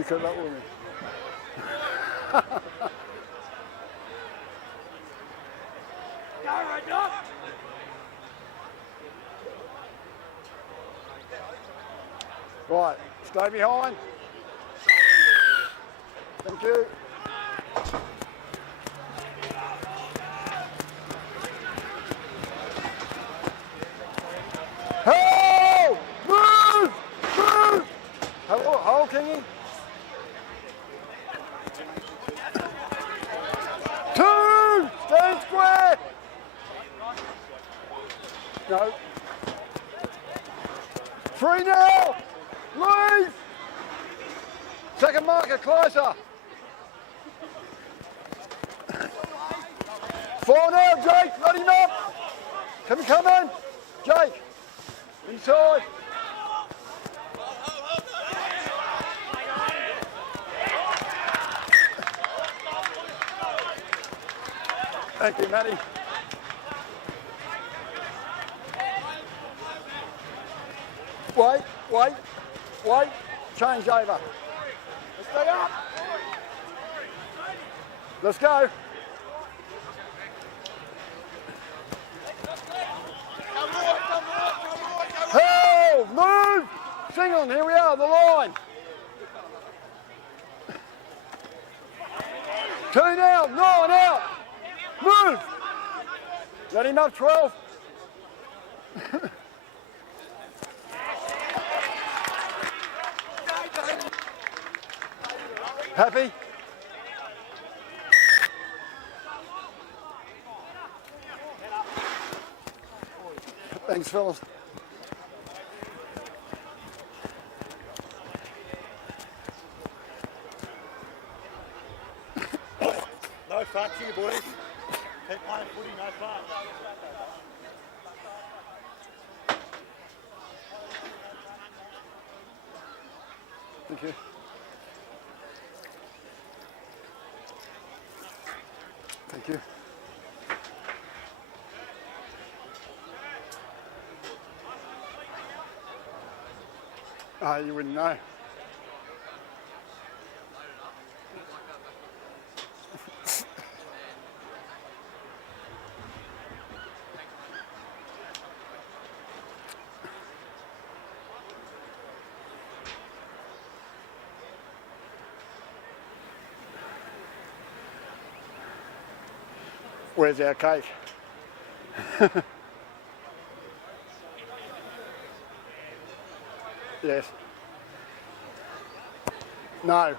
you could that with me. Right, stay behind. Thank you. Hey! Move! Move! Hold, Kingy. 2! Stand square! No. 3 now! Leave! Second marker, closer. 4 now, Jake, let him up. Come in, Jake. Inside. Thank you, Matty. Wait. Change over. Let's stay up. Let's go. Hell, move! Singleton, here we are, the line. 2 now, 9 out. Move! Let him up, 12. Happy? Thanks, fellas. No fucks here, boys. Keep playing footy, no fucks. Thank you. Thank you. You wouldn't know. Where's our cake? Yes. No.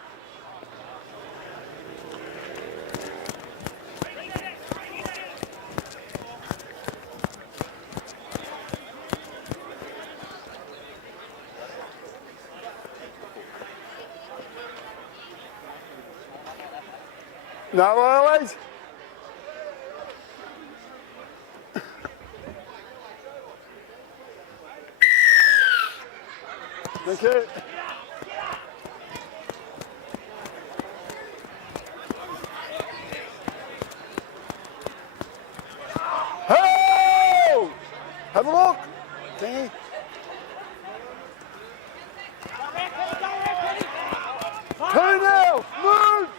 No, always. Thank you. Hey! Have a look. Thingy. Two now. Move.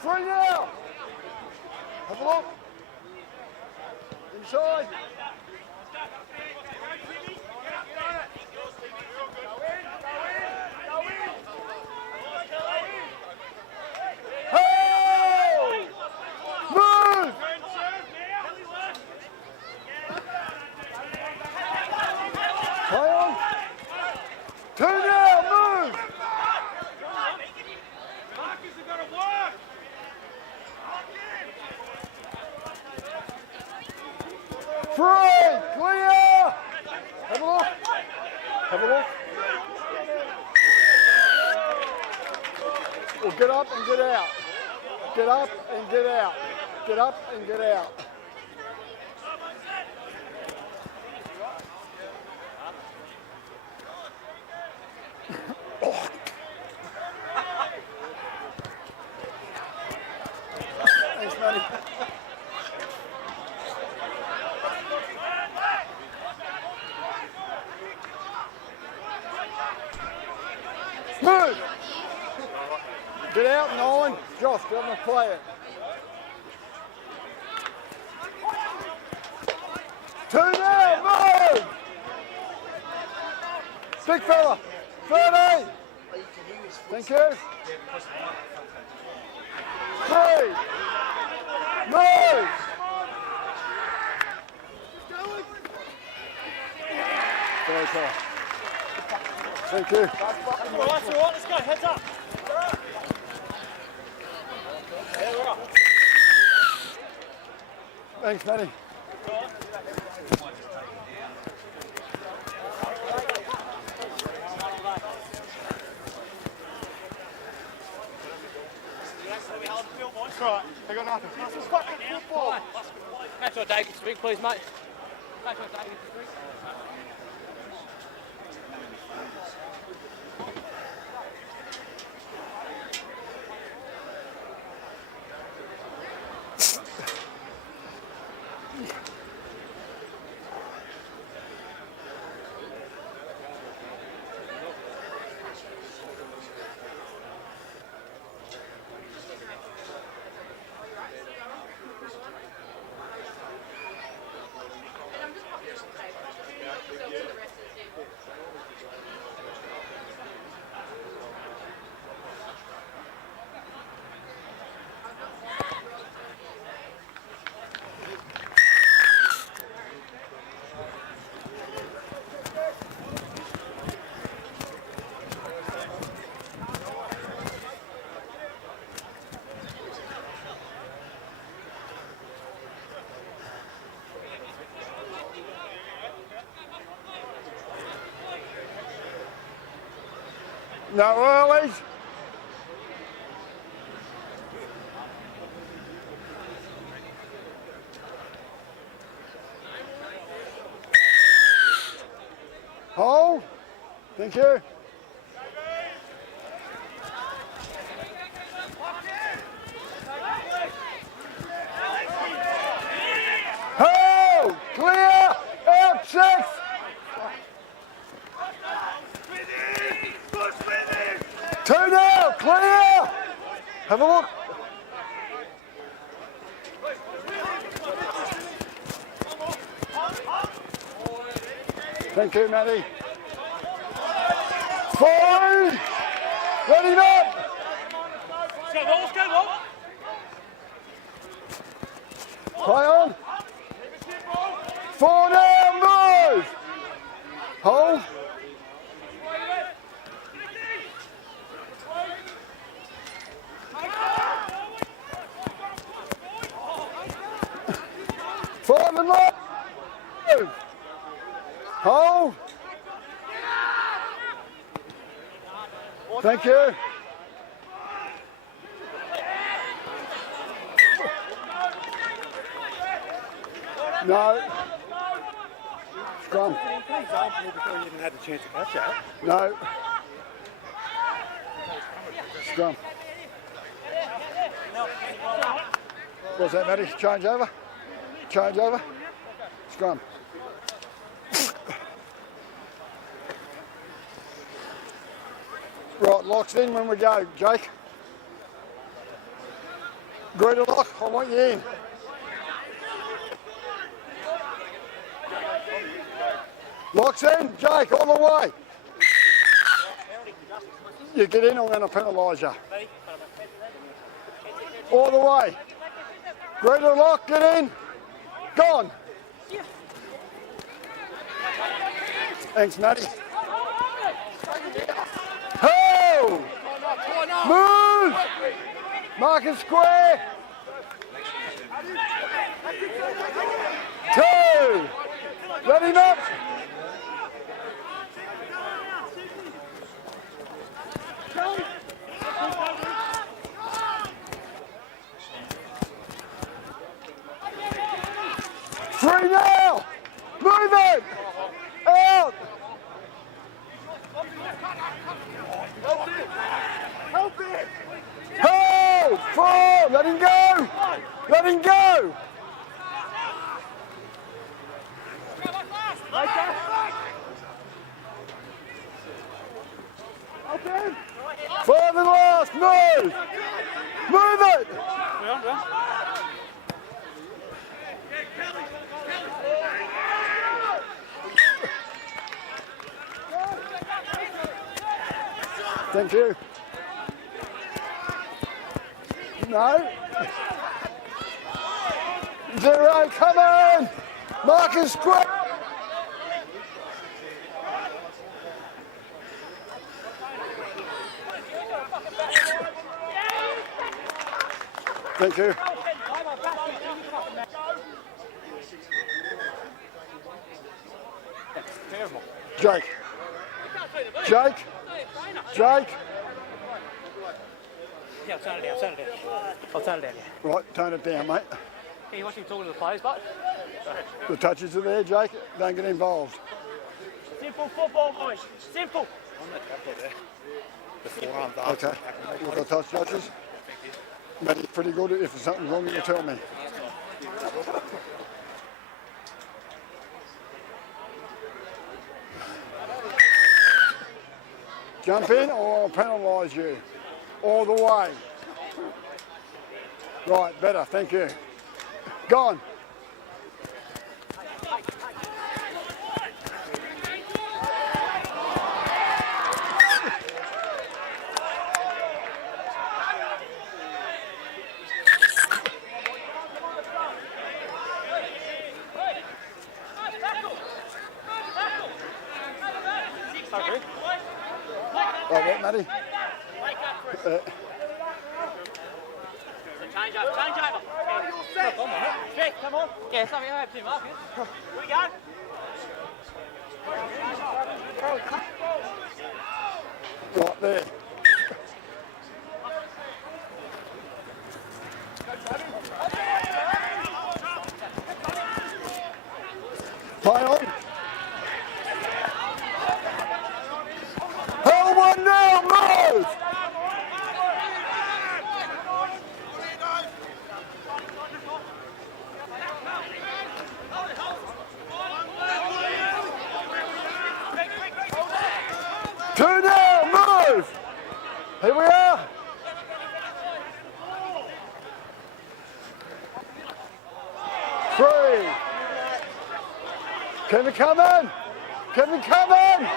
Three now. Have a look. Inside. Hey! Move! Play on. 2 now, move! Free! Clear! Have a look. Have a look. Well, get up and get out. Get up and get out. Get up and get out. Thanks, Matty. Get out, 9. Josh, get on and play it. 2 now, move! Big fella, 30. Thank you. 3. Move! Very cool. Thank you. That's all right, let's go, heads up. Yeah, we're up. Thanks, Matty. That's right, I got nothing. This is fucking football. Catch on David Street, please, mate. Catch on David Street. No earlies. Hold. Thank you. Hold. Clear. Out 6. Two now, clear! Have a look. Thank you, Matty. 4. Ready up. Let's go, Walt. Play on. 4 now, move. Hold. 5 and left. Hold. Thank you. No. Scrum. Before you even had the chance to catch that. No. Scrum. What's that, Matty? Change over? Change over? Scrum. Right, locks in when we go, Jake. Greta lock, I want you in. Locks in, Jake, all the way. You get in, I'm going to penalise you. All the way. Greta lock, get in. Gone. Thanks, Matty. Ho! Move! Marcus square. 2. Let him up. Three now! Move it! Out! Help it! Ho! 4! Let him go! Let him go! Open! 5 and last, move! move! Move it! We're on, run. Thank you. No. 0, come on! Marcus, quick! Thank you. Jake. Jake. Jake. Yeah, I'll turn it down, I'll turn it down, yeah. Right, tone it down, mate. Can you watch him talking to the players, but? The touches are there, Jake. Don't get involved. Simple football, boys. Simple. I'm not happy there. The forearms are. Okay. We've got touch judges. Matty's pretty good. If there's something wrong, you'll tell me. Jump in or I'll penalise you. All the way. Right, better, thank you. Go on. Oh, what, Matty? Change over. Check, come on. Yeah, something I have to mark it. We go. Right there. Play on. Hold one now, move! Two now, move! Here we are. Three. Kevin, come in. Kevin, come in.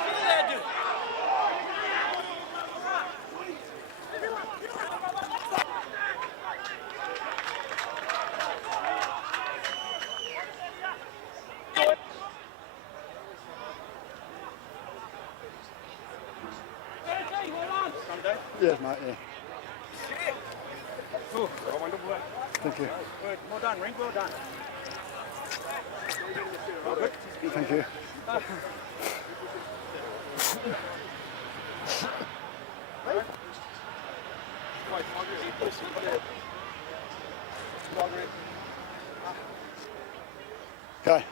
Yes, mate, yeah. Thank you. Well done, Ring. Well done. Thank you. Okay.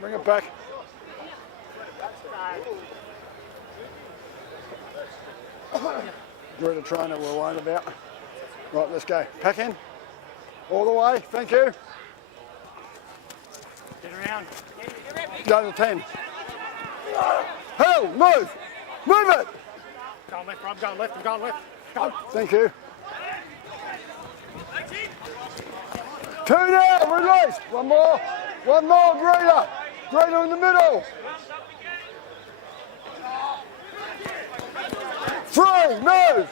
Bring it back. Greta trainer we're worried about. Right, let's go. Pack in. All the way. Thank you. Get around. Go to 10. Hell, move! Move it! Going left, Rob. Going left. I'm going left. Go. Thank you. Two now, release. One more, Greta. Greta in the middle. Three, move.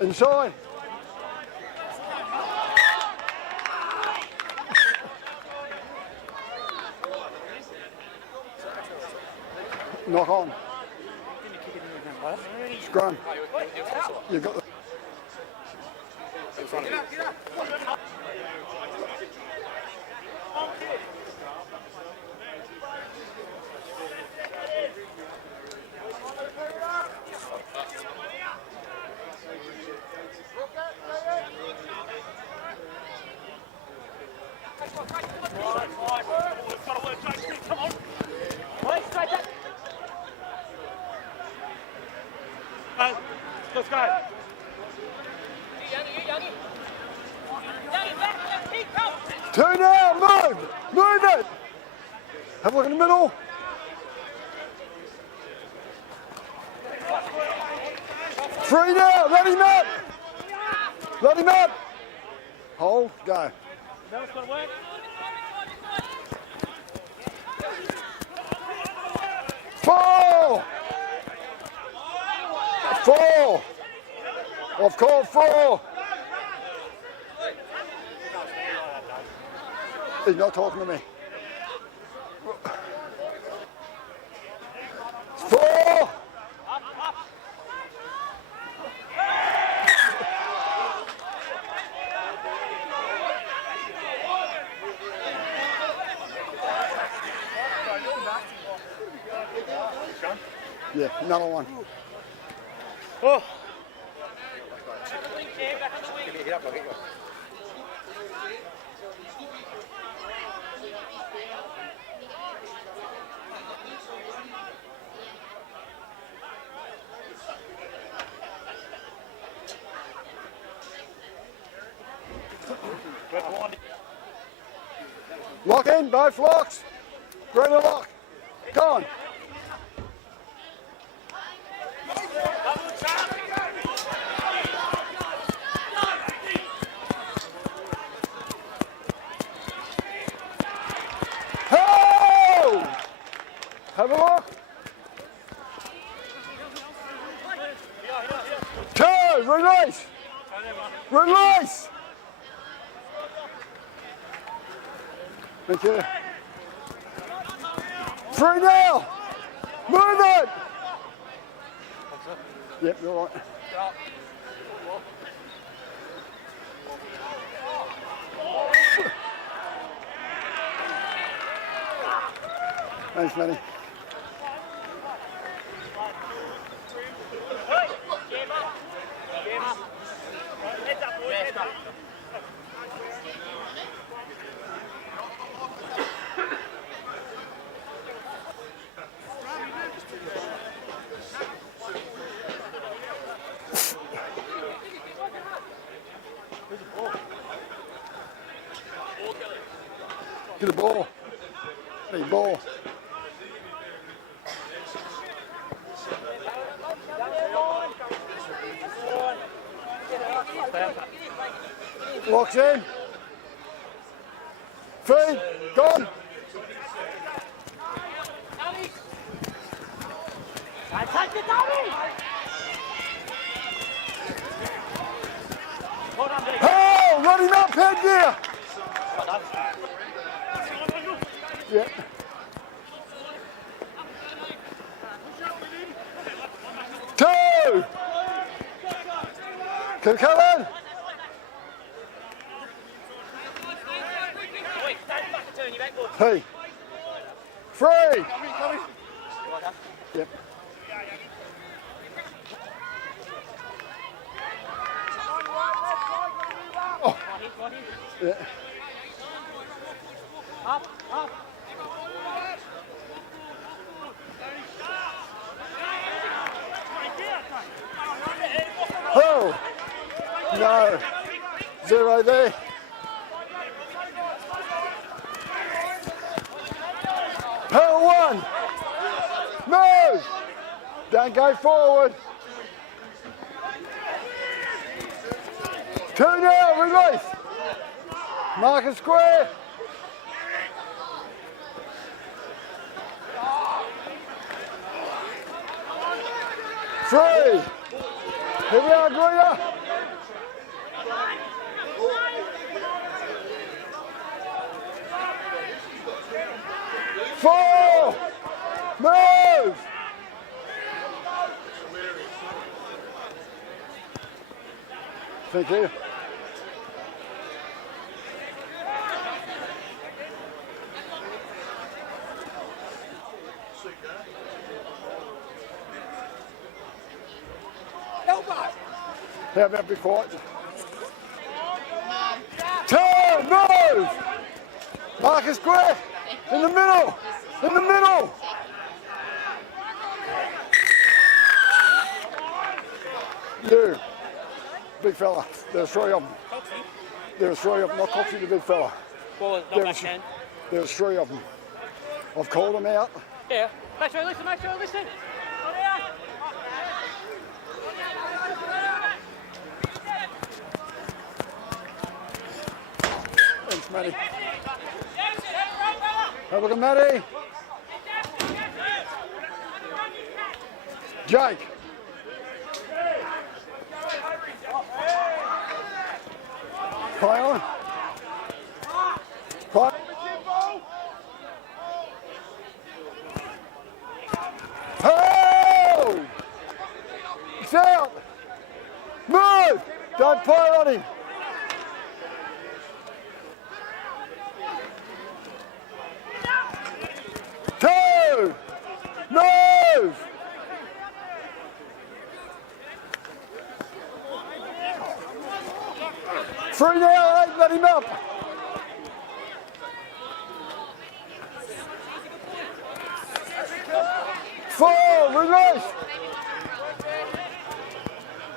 Inside. Knock on. Scrum. You got the... Let's go. Two now, move! Move it! Have a look in the middle. Free now, let him up. Let him up. Hold, go. That's going to work. Four. Four. I've called four. He's not talking to me. Four. Yeah, another one. Oh. Lock in, both locks. Greta lock. Come on. Ho! Have a look. Two, release. Release. Thank you. Free now. Move it. Yep, you're right. Thanks, Matty. Get the ball. Hey, ball. Locks in. Feed. Gone. Oh, let him up, headgear. Yeah. Two. Can come in. Hey. Free. Yep. Oh. Yeah. Up, up. Oh. No. Zero there. Power one. Move. Don't go forward. Two now, release. Mark a square. Three. Here we are, Greta. Four. Move. Thank you. How about be quiet? Turn, move! Marcus Griff, in the middle, in the middle! You, big fella, there's three of them. There's three of them, not Coxie, the big fella. Well, not back then. There's three of them. I've called them out. Yeah. Make sure you listen, make sure you listen. Matty. Have a look at Matty. Jake. Play on. Play. Oh! It's out. Move. Don't play on him. Two. Move. Three now, 8, let him up. Four, release.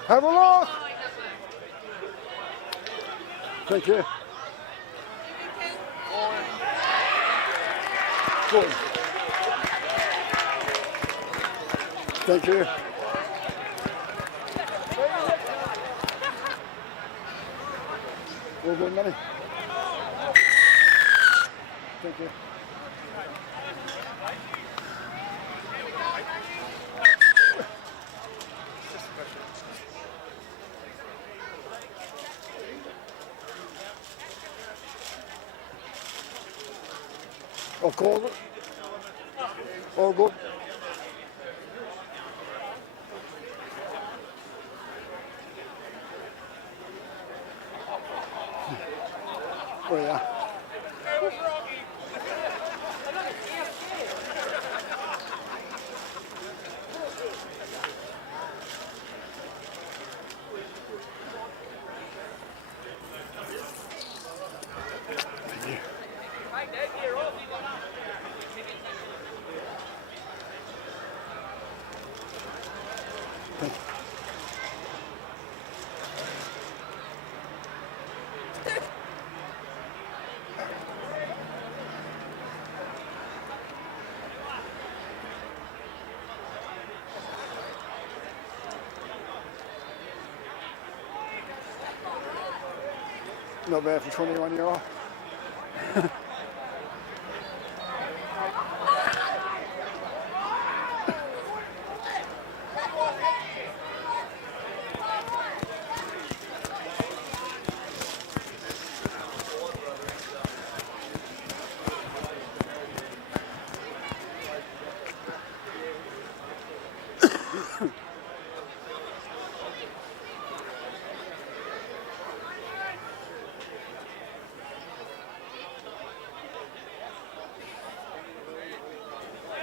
Have a look. Thank you. Good. Thank you. All good, Matty. Thank you. Of course. All good. Oh yeah. Not bad for 21-year-old.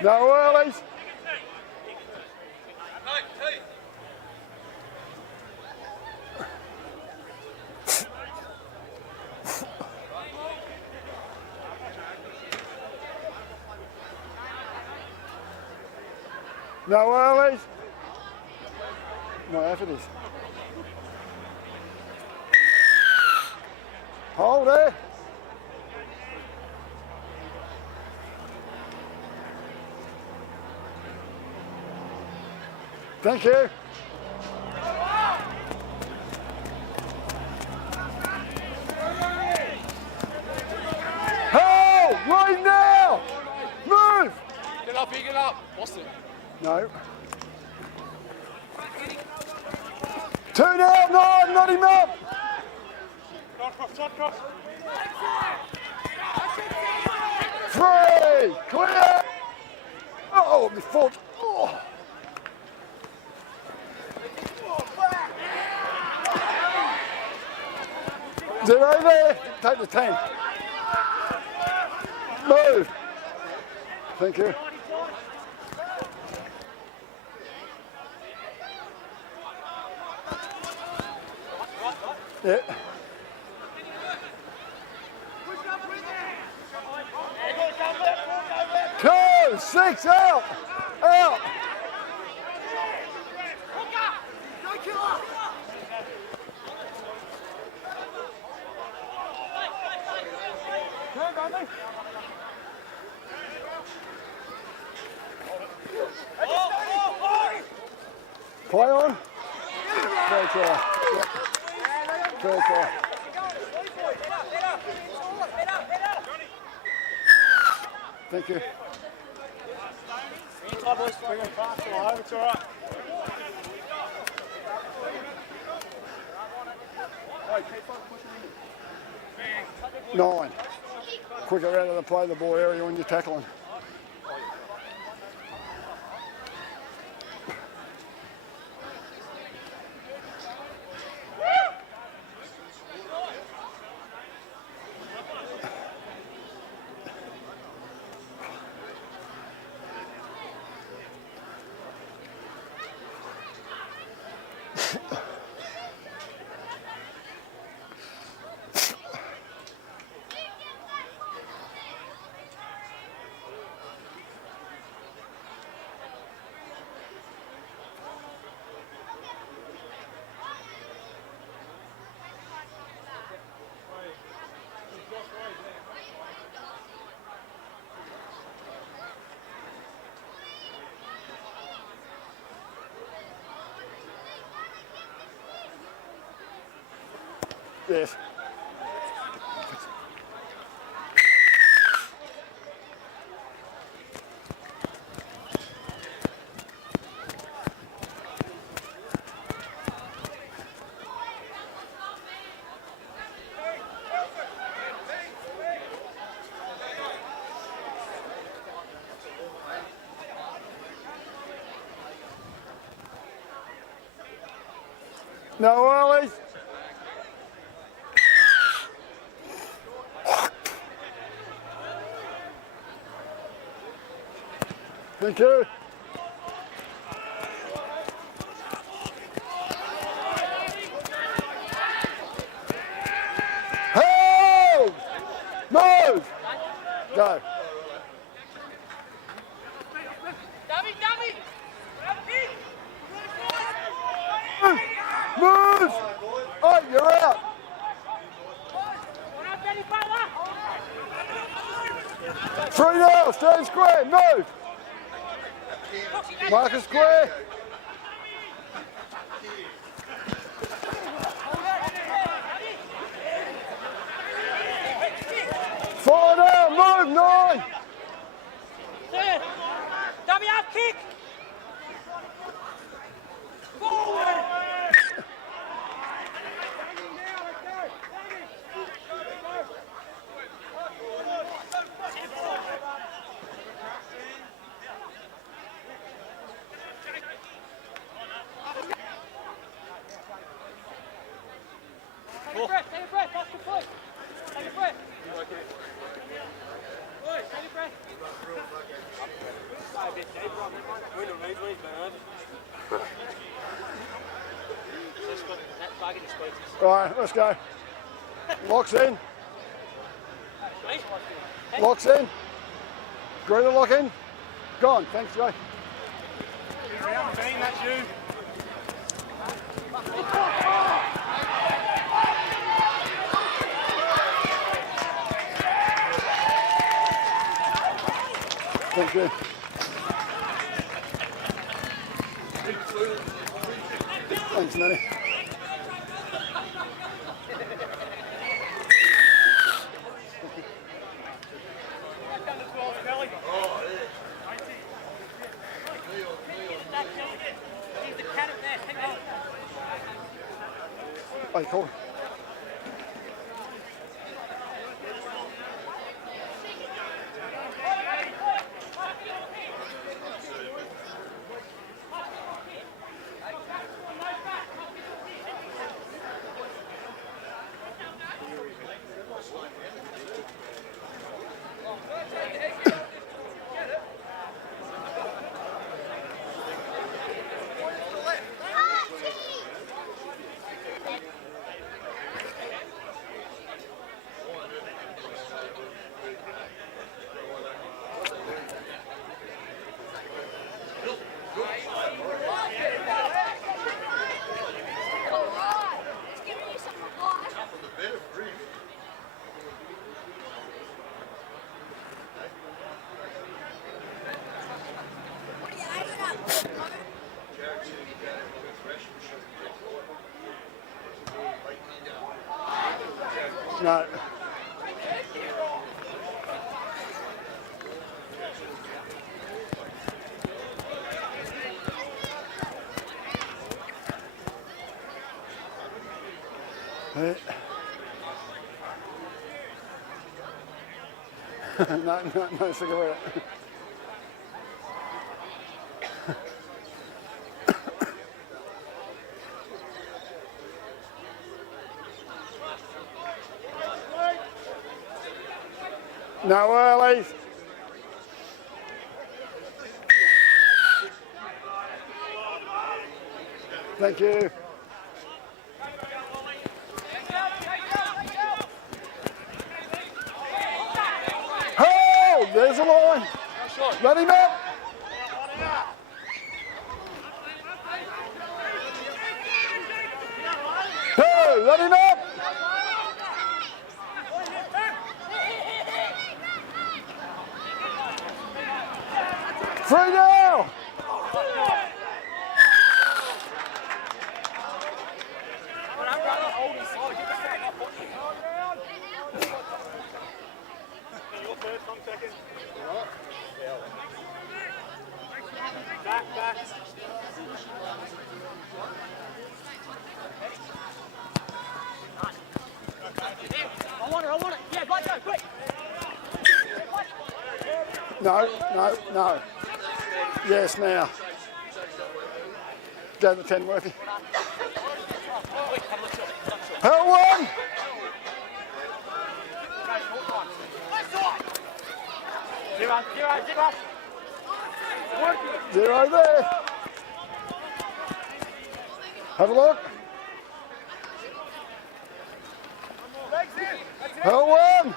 No earlies. No earlies. No effort is. Hold it. Thank you. Hold! Right now! Move! Get up, get up. Boston. No. Two now, no, not him up! Three! Clear! Oh, my foot! Oh. Zero there, take the 10. Move. Thank you. Yeah. 2, 6, out! Out! Play on. Fair try. Yep. Fair try. Thank you. Inside, boys. Bring them fast or over. It's all right. 9. Quicker out of the play the ball area when you're tackling. Yes. No early. Thank you. Hey! Move! Go. Move! Oh, you're out. Three now, stand square, move! Marcus square. Four now, move, 9. Dummy out kick. Forward. Take a breath, watch the foot. Take a breath. Boys, take a breath. All right, let's go. Locks in. Locks in. Greta lock in. Gone. Thanks, Joe. That's you. Thank you. Thanks, Matty. Hey, cool. No. Hey. no cigarette. No earlies. Thank you. Oh, there's a line. Let him up. Hey, let him up. Free now. Back. I want it. Yeah, go, quick. No. Yes, now. Go to 10, Murphy. Hell one! Zero there. Have a look. Hell one!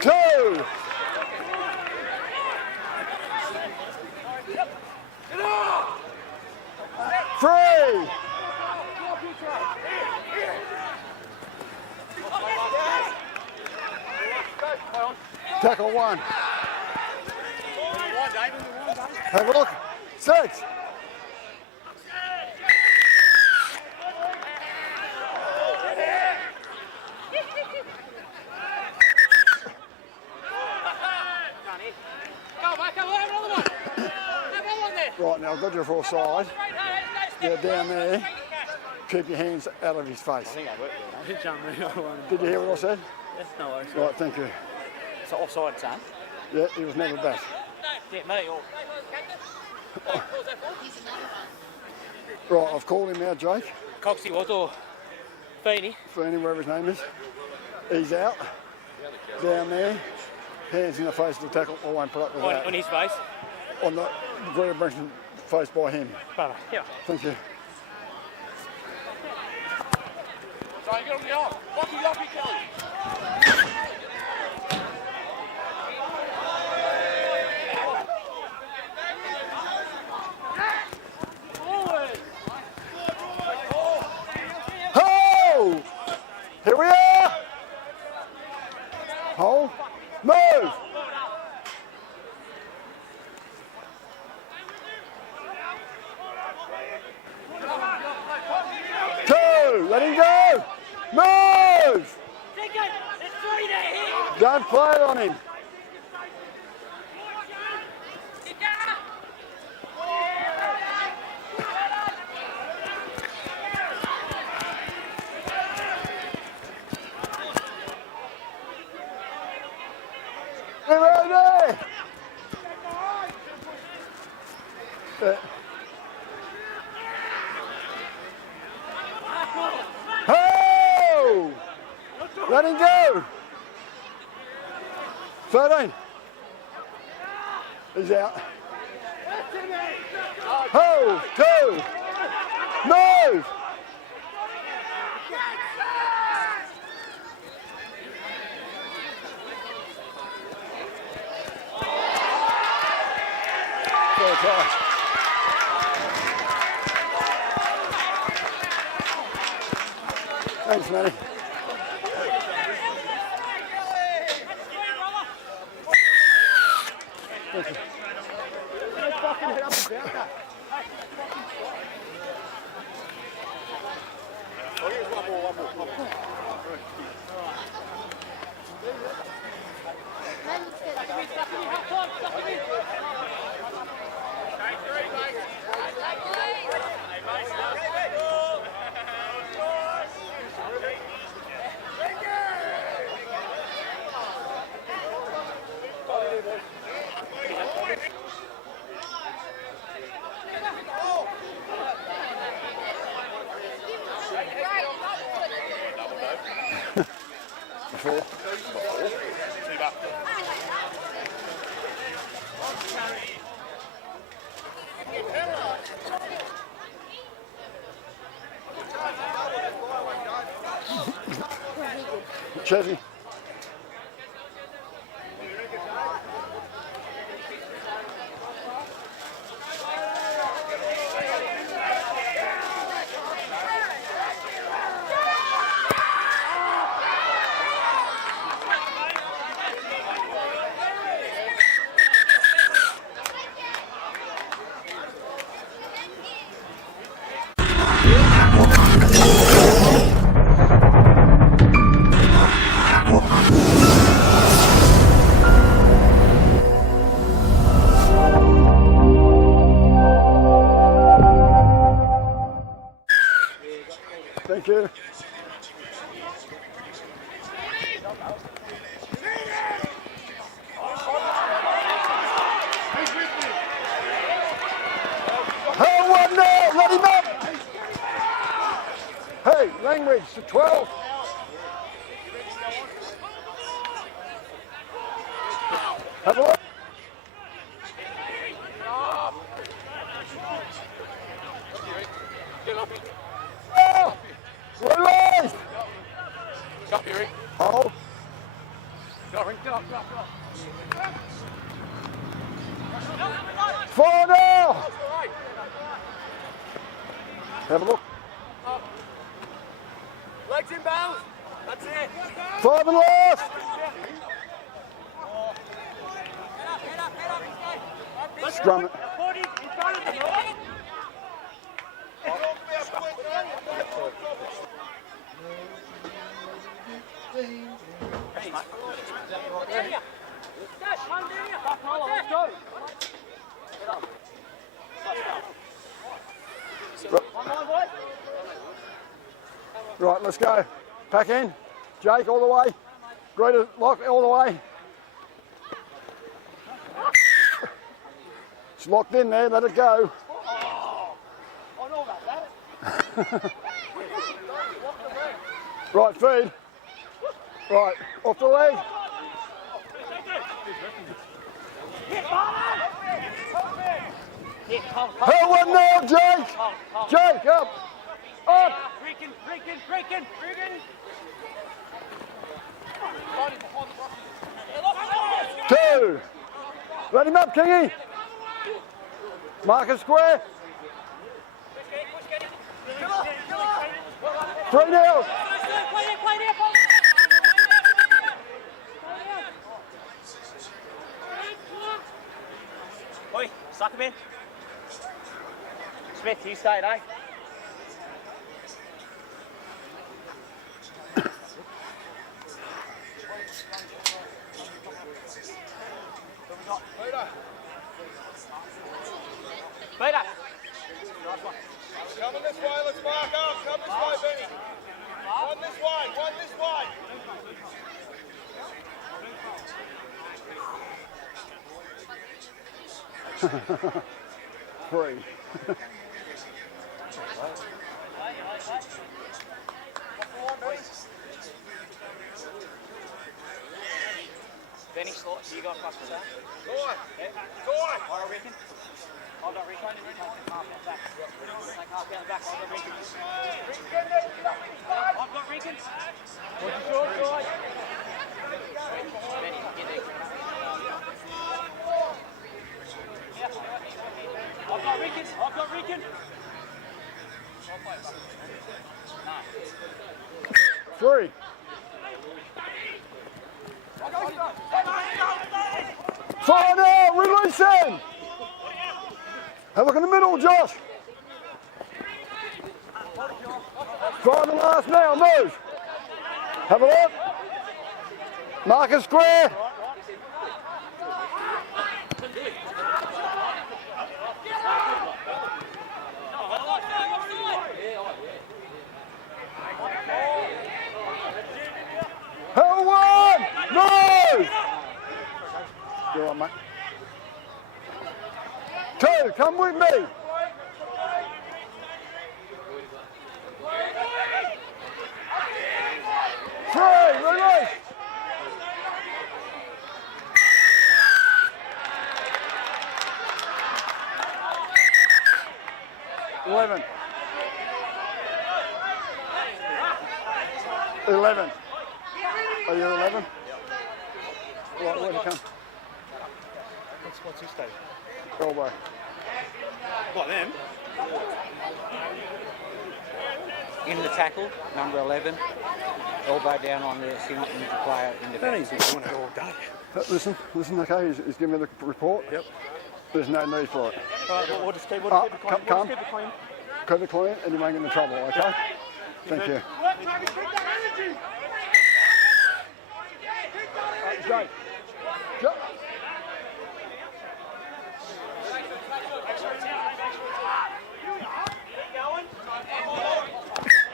Two! Three! Tackle one. Have a look. 6. Right, now I've got you for a side. Yeah, down there. Keep your hands out of his face. I think I worked there. Did you hear what I said? Yes, no worries. Right, thank you. So offside, son. Yeah, he was never back. Yeah, mate. Right, I've called him out, Jake. Coxie was or Feeney. Feeney, wherever his name is. He's out. Down there. Hands in the face of the tackle. I won't put up with that. On his face. On the Greta Branxton face by him. Yeah. Thank you. So you got to go. Lucky, Kelly. Oh! Here we are! Hold. Move! Two! Let him go! Move! Don't play on him. Right there. Oh! Let him go. 13. He's out. Oh, 2. Move. Thanks, Matty. Thank you. Chevy. Thank you. Hey, 1-0, let him up. Hey, Langridge to 12. Have a look. Oh, release. Get up, Eric. Hold. Get up, get up, get up, get up. 4-0. Have a look. Legs in bounds. That's it. 5 and last. Scrum it. Right, let's go. Pack in. Jake all the way. Greta lock all the way. It's locked in there, let it go. Right, feed. Right, off the leg. Hey, 1-0, Jake. Jake, up. Up. Breaking. Two. Let him up, Kingy. Marcus square. 3-0. Oi, suck him in. Smith, you stayed, eh? Peter. Coming this way, let's mark up. Come this way, Benny. One this way. 3. Benny slots, you got past the back. Toy. I reckon. I've got Rico. Half out back. Take half out back. I've got Rico. I've got Rico. What's your short, Troy? Benny, get there. I've got Rico. No. 3. Fire now, release him. Have a look in the middle, Josh. 5 and last now, move. Have a look. Marcus square. right, mate. 2, come with me. 3, release. 11. 11. Are you 11? Right, where'd you come? What's his stage? Elbow. What, them? In the tackle, number 11. Elbow down on the Singleton player in the back. He's been doing it all day. Listen, okay, he's giving me the report. Yep. There's no need for it. We'll just keep it Come, clean. Keep it clean. Keep it clean and you won't get into trouble, okay? Thank you. Jake. Go.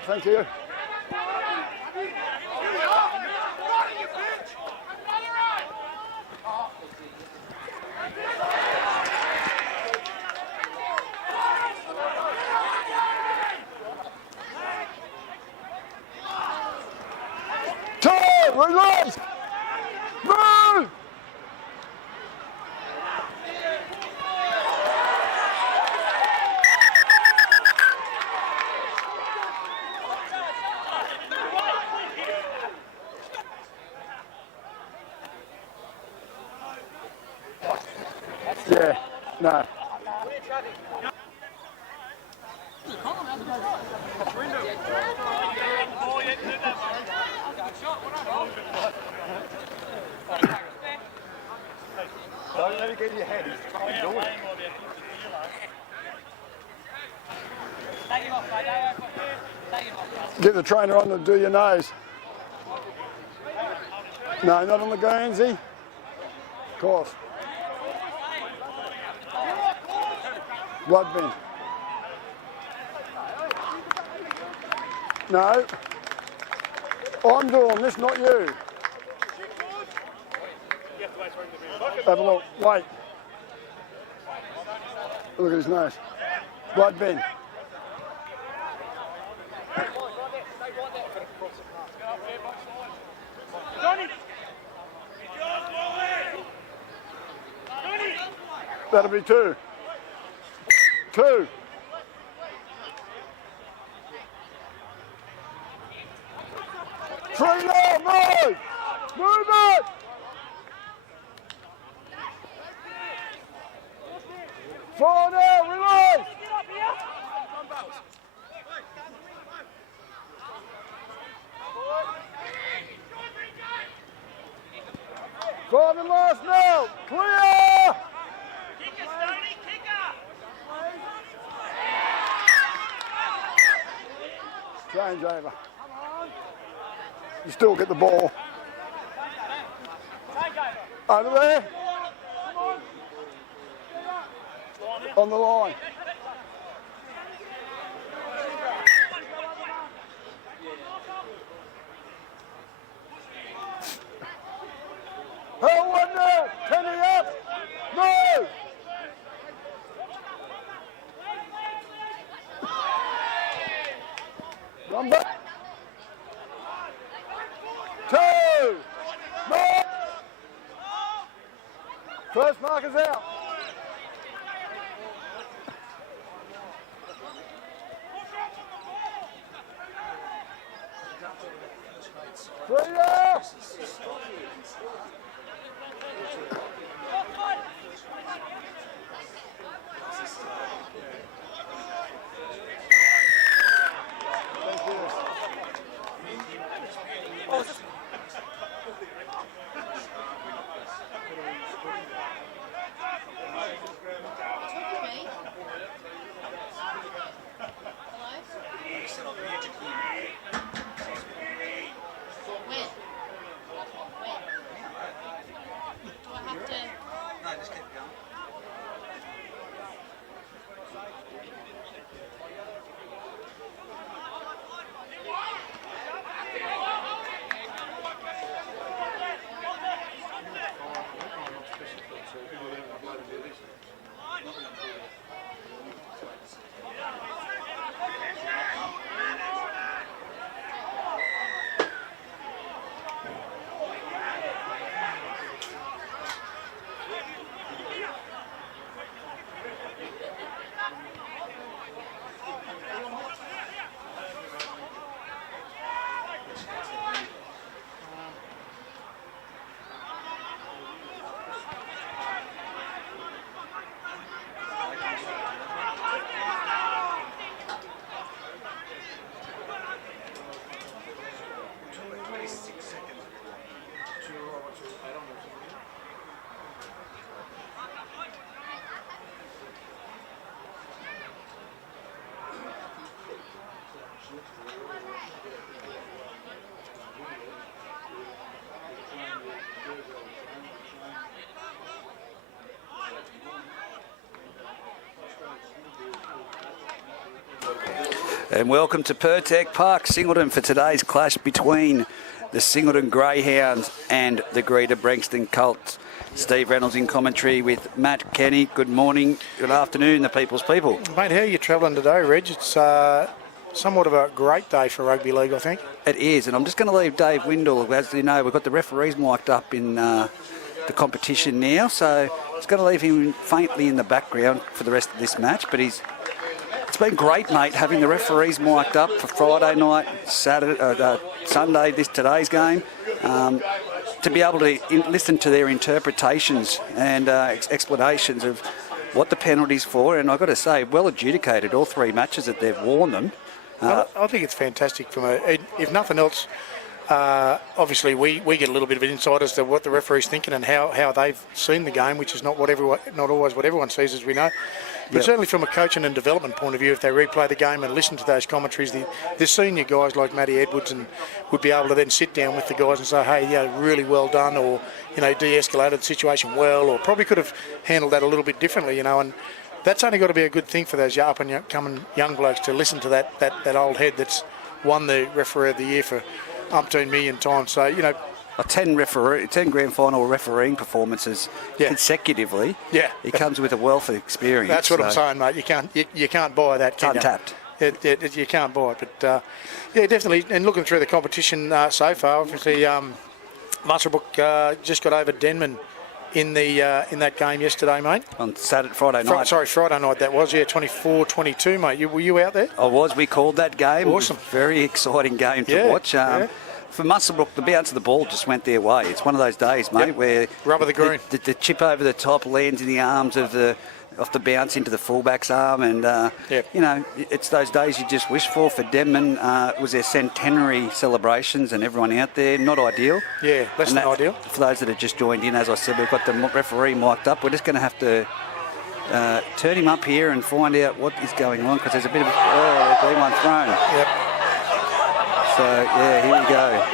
Thank you. Time, release! Move! Yeah, no. Don't let it get in your head. He's trying to do it. Get the trainer on to do your nose. No, not on the Guernsey. Of course. Blood bin. No. I'm doing this, not you. Have a look. Wait. Look at his nose. Blood bin. That'll be 2. 2. 3 now, move! Move it! Four now, release! Five and last now, clear! Change over. You still get the ball. Over there. On the line. Hold one now. Penny up. Move. Run back. 2. Move. First marker's out. Freedom! And welcome to Pertec Park, Singleton, for today's clash between the Singleton Greyhounds and the Greta Branxton Colts. Steve Reynolds in commentary with Matt Kenny. Good morning, good afternoon, the people's people. Mate, how are you travelling today, Reg? It's somewhat of a great day for rugby league, I think. It is, and I'm just going to leave Dave Windle. As you know, we've got the referees mic'd up in the competition now, so it's going to leave him faintly in the background for the rest of this match, but it's been great, mate, having the referees mic'd up for Friday night, Sunday, today's game, to be able to listen to their interpretations and explanations of what the penalty's for. And I've got to say, well adjudicated, all three matches that they've worn them. I think it's fantastic from if nothing else. Obviously, we get a little bit of an insight as to what the referee's thinking and how they've seen the game, which is not always what everyone sees, as we know. But certainly from a coaching and development point of view, if they replay the game and listen to those commentaries, the senior guys like Matty Edwards would be able to then sit down with the guys and say, hey, yeah, really well done, or, de-escalated the situation well, or probably could have handled that a little bit differently, and that's only got to be a good thing for those up-and-coming young blokes to listen to that old head that's won the referee of the year for umpteen million times. So, 10 grand final refereeing performances consecutively. Yeah, he comes with a wealth of experience. That's what I'm saying, mate. You can't buy that. Untapped. You can't buy it, but definitely. And looking through the competition so far, obviously, Muswellbrook just got over Denman in that game yesterday, mate. On Friday night. Friday night that was, 24-22, mate. Were you out there? I was. We called that game. Awesome. It was a very exciting game to watch. For Muswellbrook, the bounce of the ball just went their way. It's one of those days, mate, where rubber the green. The chip over the top lands in the arms of the bounce into the fullback's arm, and it's those days you just wish for. For Denman, it was their centenary celebrations, and everyone out there, not ideal. Yeah, less than ideal. For those that have just joined in, as I said, we've got the referee mic'd up. We're just going to have to turn him up here and find out what is going on, because there's a bit of there's been one thrown. Yep. So, here we go.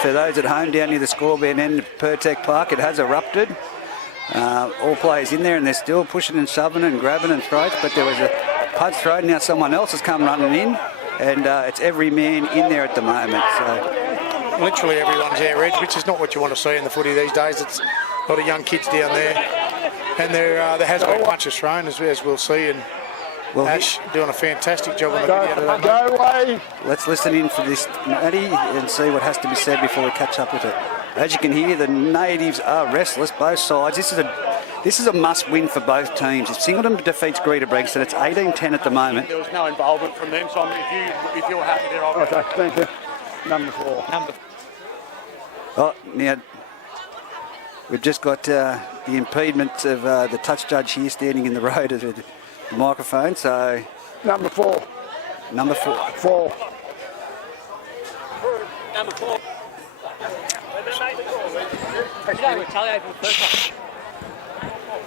For those at home down near the scoreboard end of Pertec Park, it has erupted. All players in there, and they're still pushing and shoving and grabbing and throats, but there was a punch thrown. Now someone else has come running in, and it's every man in there at the moment. So literally everyone's there, Reg, which is not what you want to see in the footy these days. It's a lot of young kids down there, and there has been punches thrown, as we'll see, and Ash doing a fantastic job on the video. Go away. Let's listen in for this, Matty, and see what has to be said before we catch up with it. As you can hear, the natives are restless, both sides. This is a must-win for both teams. If Singleton defeats Greta Branxton, it's 18-10 at the moment. There was no involvement from them, so if you're happy there, I'll go. Okay, thank you. Number 4. Oh, now, we've just got the impediment of the touch judge here standing in the road of the microphone, so... Number 4. Number 4. 4. Number 4.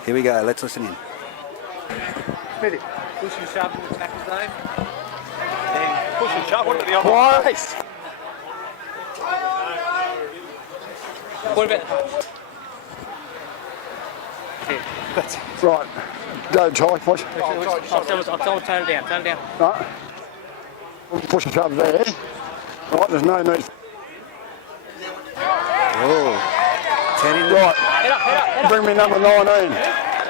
Here we go, let's listen in. Smithy. Push and shove in the tackles, Dave. Then push and shove. What about the other? Quiet. What about the punch? That's right. Go, Ty, push. I'll tell him turn it down. Turn it down. Right. Push and shove there. Right, there's no need. Oh, 10 in. Right. Head up. Bring me number 19.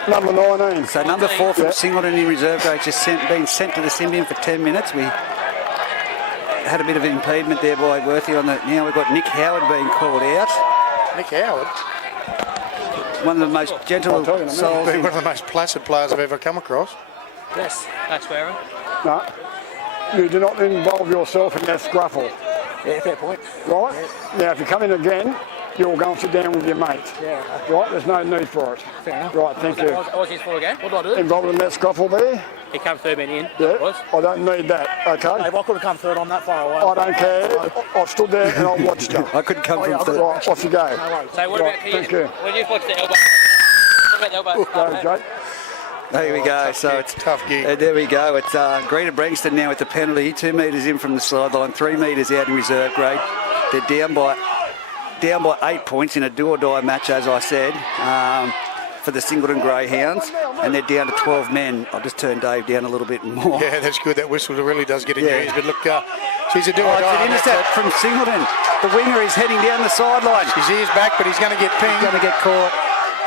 Number 19. So number 4 from Singleton in reserve grade just been sent to the Symbian for 10 minutes. We had a bit of an impediment there by Worthy on that. Now we've got Nick Howard being called out. Nick Howard? One of the most gentle souls. One of the most placid players I've ever come across. Yes, that's swearing. No. You do not involve yourself in that scruffle. Yeah, fair point. Right? Now, if you come in again, you'll go and sit down with your mate. Yeah. Right? There's no need for it. Fair enough. Right, thank you. What was his for again? What did I do? Involved in that scruffle there? He came 3 men in. Yeah. Was. I don't need that, okay? If I could have come third on that far away. I don't care. I stood there and I watched you. I couldn't come from third. Right, off you go. So what Right, about thank you. When you watch the elbow? What about the elbow? Go, Jake. There we go. So it's tough gig. There we go. It's Greta Branxton now with the penalty, 2 metres in from the sideline, 3 metres out in reserve grade. They're down by 8 points in a do or die match, as I said. for the Singleton Greyhounds, and they're down to 12 men. I'll just turn Dave down a little bit more. Yeah, that's good. That whistle really does get in your ears. But look, she's a It's an intercept from Singleton. The winger is heading down the sideline. His ears back, but he's going to get pinged. He's going to get caught.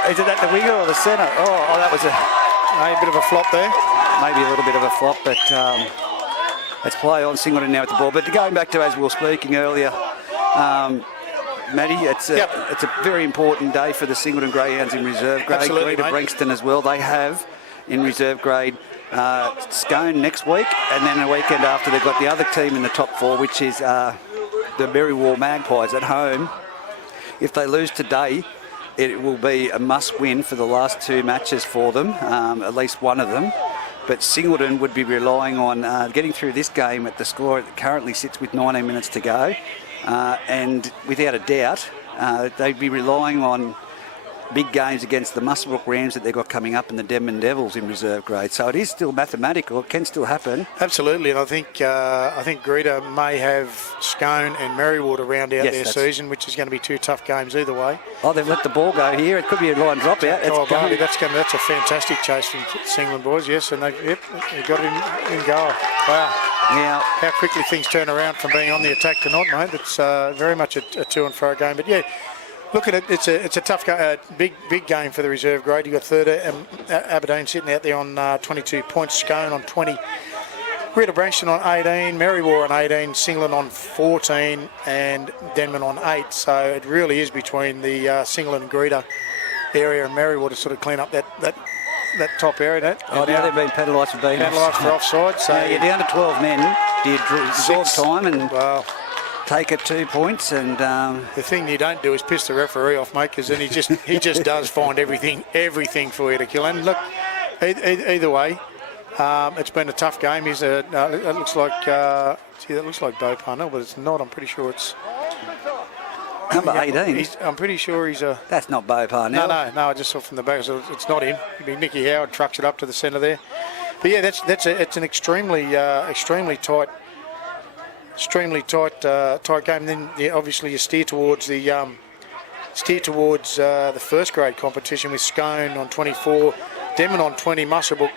Is it at the winger or the centre? Oh, that was A bit of a flop there. maybe a little bit of a flop, but let's play on Singleton now with the ball. But going back to, as we were speaking earlier, Matty, it's a very important day for the Singleton Greyhounds in reserve grade. Absolutely, Greta Branxton as well. They have in reserve grade Scone next week, and then a weekend after they've got the other team in the top 4, which is the Merriwall Magpies at home. If they lose today, it will be a must-win for the last 2 matches for them, at least one of them. But Singleton would be relying on getting through this game at the score it currently sits with 19 minutes to go. And without a doubt, they'd be relying on big games against the Muswellbrook Rams that they've got coming up and the Denman Devils in reserve grade. So it is still mathematical. It can still happen. Absolutely, and I think Greta may have Scone and Merriwall to round out their season, which is going to be 2 tough games either way. Oh, they've let the ball go here. It could be a line drop out. That's a fantastic chase from Singleton boys, yes, and they've got it in goal. Wow. Now, how quickly things turn around from being on the attack to not, mate. It's very much a to and fro game. But yeah, look at it. It's a tough big game for the reserve grade. You've got third Aberdeen sitting out there on 22 points, Scone on 20, Greta Branxton on 18, Merriwall on 18, Singleton on 14, and Denman on 8. So it really is between the Singleton and Greta area and Merriwall to sort of clean up that top area. Now they've been penalised for being offside. So now you're down to 12 men. Do you absorb time and well, take it 2 points? And the thing you don't do is piss the referee off, mate, because then he just does find everything for you to kill. And look, either way, it's been a tough game. It looks like that looks like Bo Parnell, but it's not. I'm pretty sure it's number 18. I'm pretty sure he's a. That's not Bo Parnell. No. I just saw from the back, so it's not him. It'd be Nicky Howard trucks it up to the centre there. But yeah, it's an extremely tight game. Then obviously you steer towards the first grade competition with Scone on 24, Denman on 20, Muswellbrook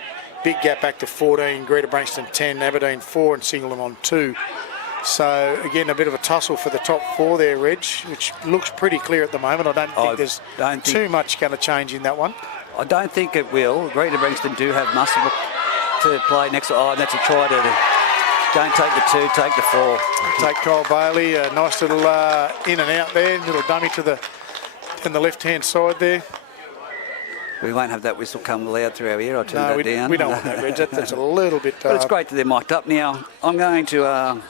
big gap back to 14, Greta Branxton 10, Aberdeen 4, and Singleton on 2. So again, a bit of a tussle for the top 4 there, Reg, which looks pretty clear at the moment. I don't think there's too much going to change in that one. I don't think it will. Greta Branxton do have Muswellbrook to play next. Oh, and that's a try to. Don't take the 2, take the 4. Take Kyle Bailey, a nice little in and out there, little dummy to the left-hand side there. We won't have that whistle come loud through our ear. I'll turn that down. We don't want that, Reg. That's a little bit... But it's great that they're mic'd up. Now, I'm going to...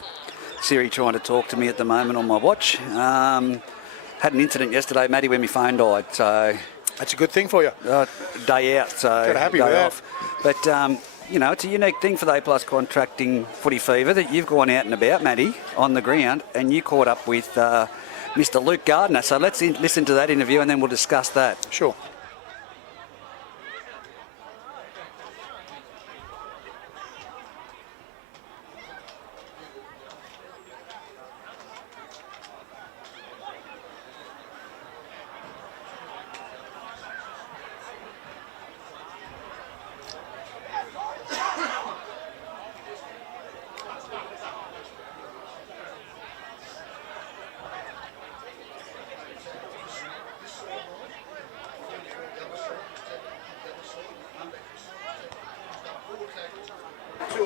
Siri trying to talk to me at the moment on my watch. Had an incident yesterday, Matty, when my phone died. So that's a good thing for you. Day out, so happy day with off. That. But, it's a unique thing for the A+ contracting footy fever that you've gone out and about, Matty, on the ground, and you caught up with Mr. Luke Gardner. So let's listen to that interview and then we'll discuss that. Sure.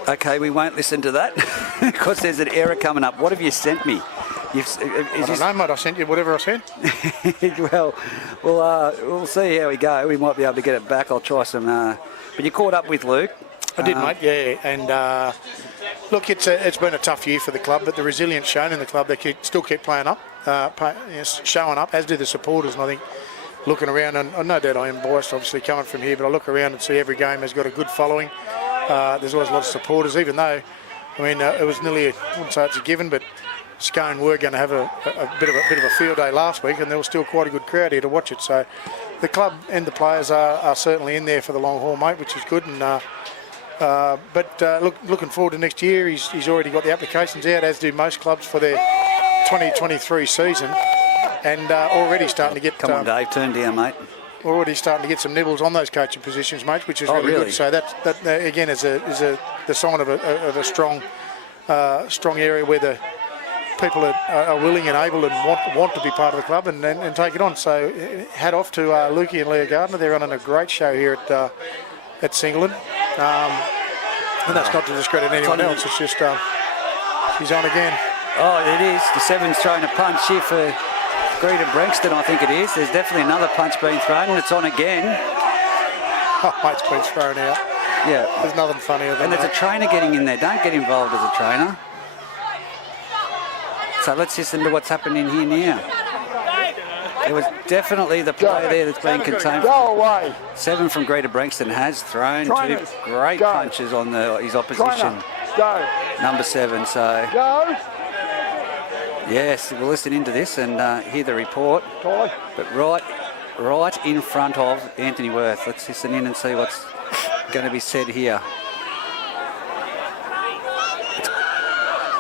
Okay, we won't listen to that because there's an error coming up. What have you sent me? I don't know, mate. I sent you whatever I sent. Well, we'll see how we go. We might be able to get it back. I'll try some. But you caught up with Luke. I did, mate. Yeah, and look, it's been a tough year for the club, but the resilience shown in the club, they still keep playing up, showing up, as do the supporters. And I think looking around, and no doubt I am biased, obviously coming from here, but I look around and see every game has got a good following. There's always a lot of supporters, even though, it was nearly, I wouldn't say it's a given, but Scone were going to have a bit of a field day last week, and there was still quite a good crowd here to watch it. So the club and the players are certainly in there for the long haul, mate, which is good. And looking forward to next year. He's already got the applications out, as do most clubs, for their 2023 season, and already starting to get. Come on, Dave, turn down, mate. already starting to get some nibbles on those coaching positions, mate, which is really good. So that again is the sign of a strong area where the people are willing and able and want to be part of the club and take it on. So hat off to Lukey and Leah Gardner. They're running a great show here at Singleton. And that's not to discredit anyone else. It's just she's on again. Oh, it is. The 7's throwing a punch here for Greta Branxton, I think it is. There's definitely another punch being thrown, and it's on again. Oh, mate's been thrown out. Yeah. There's nothing funnier than that. And there's a trainer getting in there. Don't get involved as a trainer. So let's listen to what's happening here now. It was definitely the play there that's been contained. Go away. 7 from Greta Branxton has thrown 2 great punches on his opposition. Go. Number 7, so... Go. Yes, we'll listen into this and hear the report. But right in front of Anthony Worth. Let's listen in and see what's going to be said here.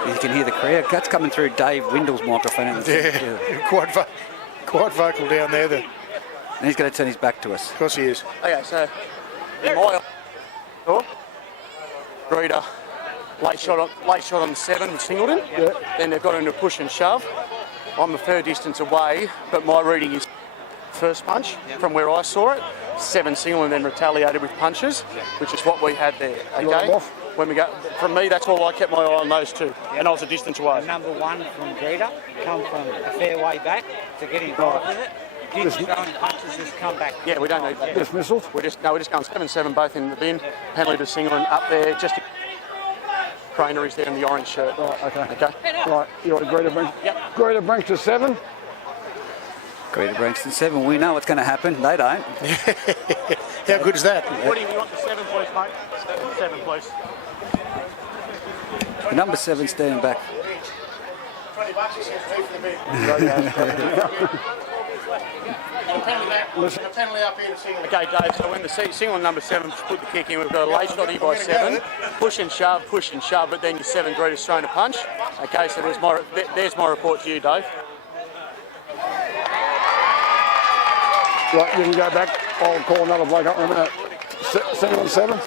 You can hear the crowd. That's coming through Dave Windle's microphone. Quite vocal down there. And he's going to turn his back to us. Of course he is. Okay, so in my Greta late shot on the 7 with Singleton. Yeah. Then they've got into push and shove. I'm a fair distance away, but my reading is first punch from where I saw it. 7 Singleton then retaliated with punches, which is what we had there. Okay. When we go from me, that's all I kept my eye on those 2, and I was a distance away. Number 1 from Greta come from a fair way back to get involved with it. Didn't throw any punches, just come back. Yeah, we don't need that. Dismissal. We're just going 7-7 both in the bin. Penalty to Singleton up there. Just trainer is there in the orange shirt. Right, okay. Okay. Right, you're Greta Branxton. Yep. Greta Branxton 7. Greta Branxton 7. We know what's going to happen. They don't. How good is that? What do you want the 7, please, mate? 7, please. The number 7 standing back. $20 a penalty up here to Singleton. Okay, Dave, so when the Singleton number 7 put the kick in, we've got a late shot here by 7. Push and shove, but then your 7 Greta's thrown a punch. Okay, so there's my report to you, Dave. Right, you can go back. I'll call another bloke up in a minute. Singleton 7.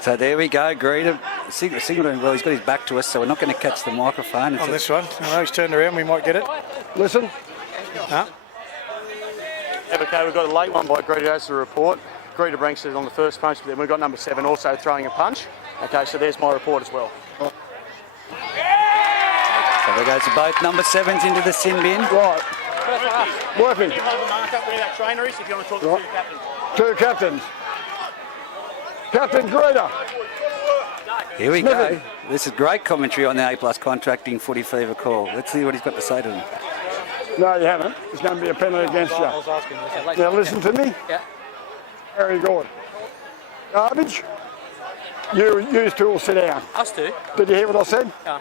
So there we go, Greta. Singleton, well, he's got his back to us, so we're not going to catch the microphone. On this one. I know he's turned around, we might get it. Listen. Huh? Okay, we've got a late one by Greta as the report. Greta Branxton on the first punch, but then we've got number 7 also throwing a punch. Okay, so there's my report as well. So there goes both number 7s into the sin bin. Right. Working. You hold the mark up where that trainer is if you want to talk to the 2 captains. 2 captains. Captain Greta. Here we go. This is great commentary on the A+ contracting footy fever call. Let's see what he's got to say to them. No, you haven't. It's going to be a penalty against you. Now listen to me. Yeah. Very good. Garbage. You 2 will sit down. Us 2? Did you hear what I said? Yeah.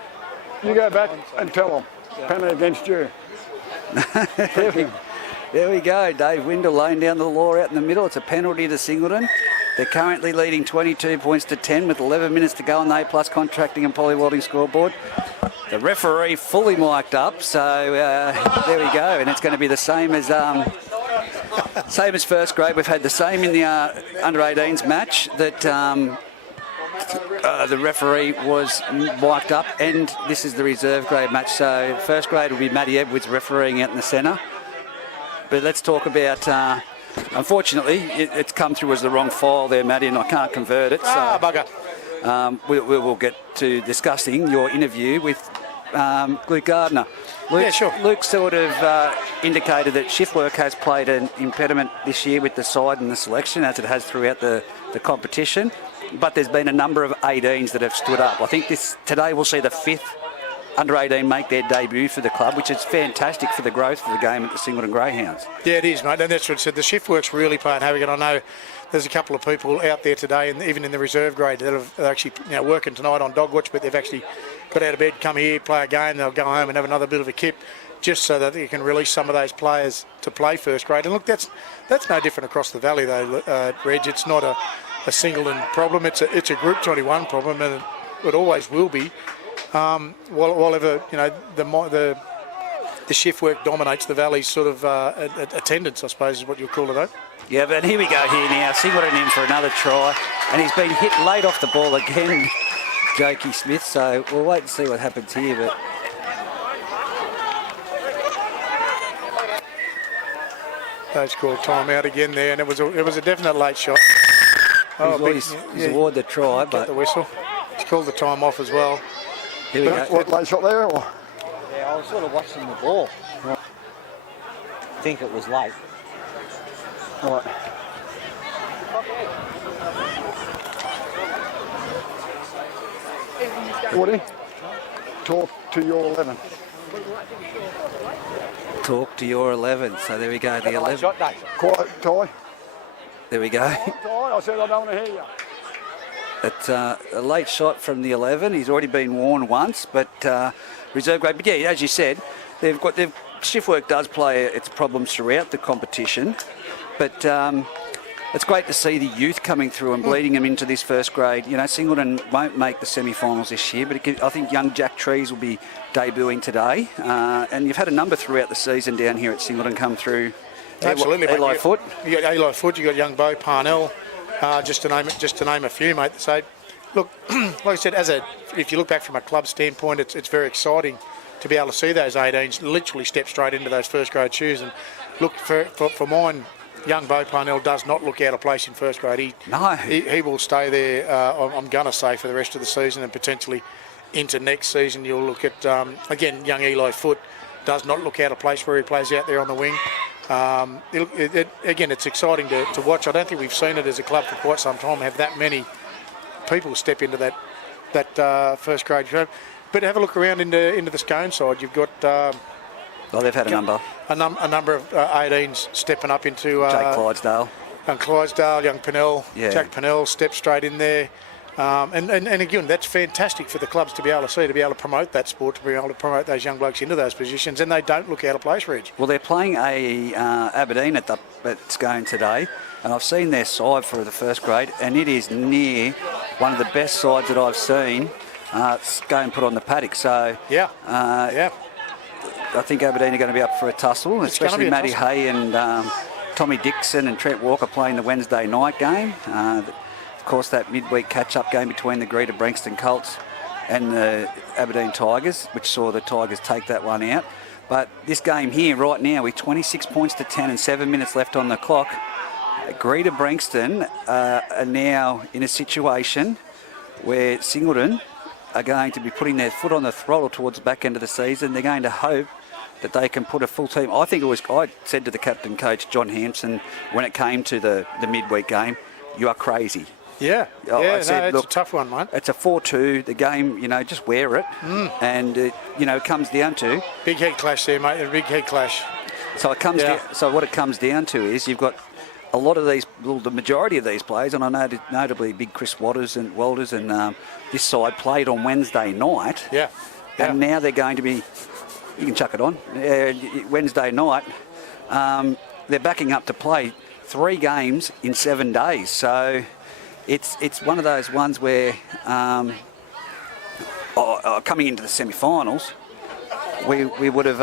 You go back and tell them. Penalty against you. There we go. Dave Windle laying down the law out in the middle. It's a penalty to Singleton. They're currently leading 22 points to 10 with 11 minutes to go on the A+ contracting and Polly Walding scoreboard. The referee fully mic'd up, so there we go. And it's going to be the same as first grade. We've had the same in the under-18s match that the referee was mic'd up, and this is the reserve grade match. So first grade will be Matty Edwards refereeing out in the centre. But let's talk about... unfortunately, it's come through as the wrong file there, Matty, and I can't convert it. So, bugger. We will get to discussing your interview with Luke Gardner. Yeah, sure. Luke sort of indicated that shift work has played an impediment this year with the side and the selection, as it has throughout the competition. But there's been a number of 18s that have stood up. I think today we'll see the 5th under-18 make their debut for the club, which is fantastic for the growth of the game at the Singleton Greyhounds. Yeah, it is, mate. And that's what I said. The shift work's really playing havoc, and I know there's a couple of people out there today, and even in the reserve grade, that are actually working tonight on dog watch, but they've actually got out of bed, come here, play a game, they'll go home and have another bit of a kip, just so that you can release some of those players to play first grade. And look, that's no different across the valley, though, Reg. It's not a Singleton problem. It's a Group 21 problem, and it always will be. Whatever the the shift work dominates the Valley's sort of attendance, I suppose is what you'll call it, though. Yeah, but here we go here now. Singleton in for another try, and he's been hit late off the ball again, Jakey Smith. So we'll wait and see what happens here. But They've called time out again there, and it was a definite late shot. he's awarded the try, Get but the whistle. He's called the time off as well. here we go. What late shot there? Or? Yeah, I was sort of watching the ball. I think it was late. Right. Woody, talk to your 11. Talk to your 11. So there we go, the 11. Shot, Dave. Quiet, Ty. There we go. Ty, I said I don't want to hear you. It's a late shot from the 11. He's already been warned once, but reserve grade. But yeah, as you said, shift work does play its problems throughout the competition, but it's great to see the youth coming through and bleeding them into this first grade. You know, Singleton won't make the semi-finals this year, but I think young Jack Trees will be debuting today. And you've had a number throughout the season down here at Singleton come through. Absolutely, Eli mate. Foot. You got Eli Foot. You got young Bo Parnell. Just to name a few, mate. So, look, like I said, if you look back from a club standpoint, it's very exciting to be able to see those 18s literally step straight into those first grade shoes. And look, for mine, young Bo Parnell does not look out of place in first grade. He will stay there, I'm going to say, for the rest of the season and potentially into next season. You'll look at, again, young Eli Foot does not look out of place where he plays out there on the wing. Again, it's exciting to watch. I don't think we've seen it as a club for quite some time, have that many people step into that first grade show. But have a look around into the Scone side. You've got They've had a number. A number of 18s stepping up into Jake Clydesdale. Young Clydesdale, young Pennell. Yeah. Jack Pennell steps straight in there. And again, that's fantastic for the clubs to be able to see, to be able to promote that sport, to be able to promote those young blokes into those positions, and they don't look out of place, Reg. Well, they're playing Aberdeen at Scone today, and I've seen their side for the first grade, and it is near one of the best sides that I've seen Scone put on the paddock. So yeah. I think Aberdeen are going to be up for a tussle, especially Matty tussle. Hay and Tommy Dixon and Trent Walker playing the Wednesday night game. Of course, that midweek catch-up game between the Greta Branxton Colts and the Aberdeen Tigers, which saw the Tigers take that one out. But this game here, right now, with 26 points to 10 and 7 minutes left on the clock, Greta Branxton are now in a situation where Singleton are going to be putting their foot on the throttle towards the back end of the season. They're going to hope that they can put a full team. I said to the captain coach, John Hampson, when it came to the midweek game, you are crazy. Yeah, I said, it's look, a tough one, mate. It's a 4-2. The game, just wear it. And, it comes down to... Big head clash there, mate, a big head clash. So it comes. So what it comes down to is you've got a lot of the majority of these players, and I know notably big Chris Walters and this side played on Wednesday night. Yeah. And now they're going to be... You can chuck it on. Wednesday night, they're backing up to play 3 games in 7 days. So... It's one of those ones where coming into the semi-finals, we would have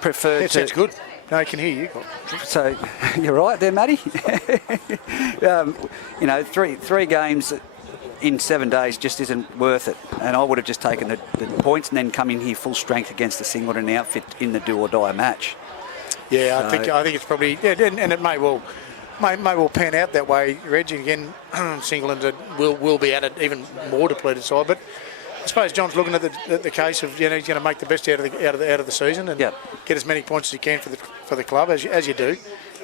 preferred to... That's good. No, I can hear you. So, you're right there, Matty. Three games in 7 days just isn't worth it. And I would have just taken the points and then come in here full strength against the Singleton outfit in the do-or-die match. Yeah, so, I think it's probably... Yeah, and it may well pan out that way, Reg. Again, Singleton will be at it even more depleted side. But I suppose John's looking at the case of he's going to make the best out of the season and get as many points as he can for the club as you do.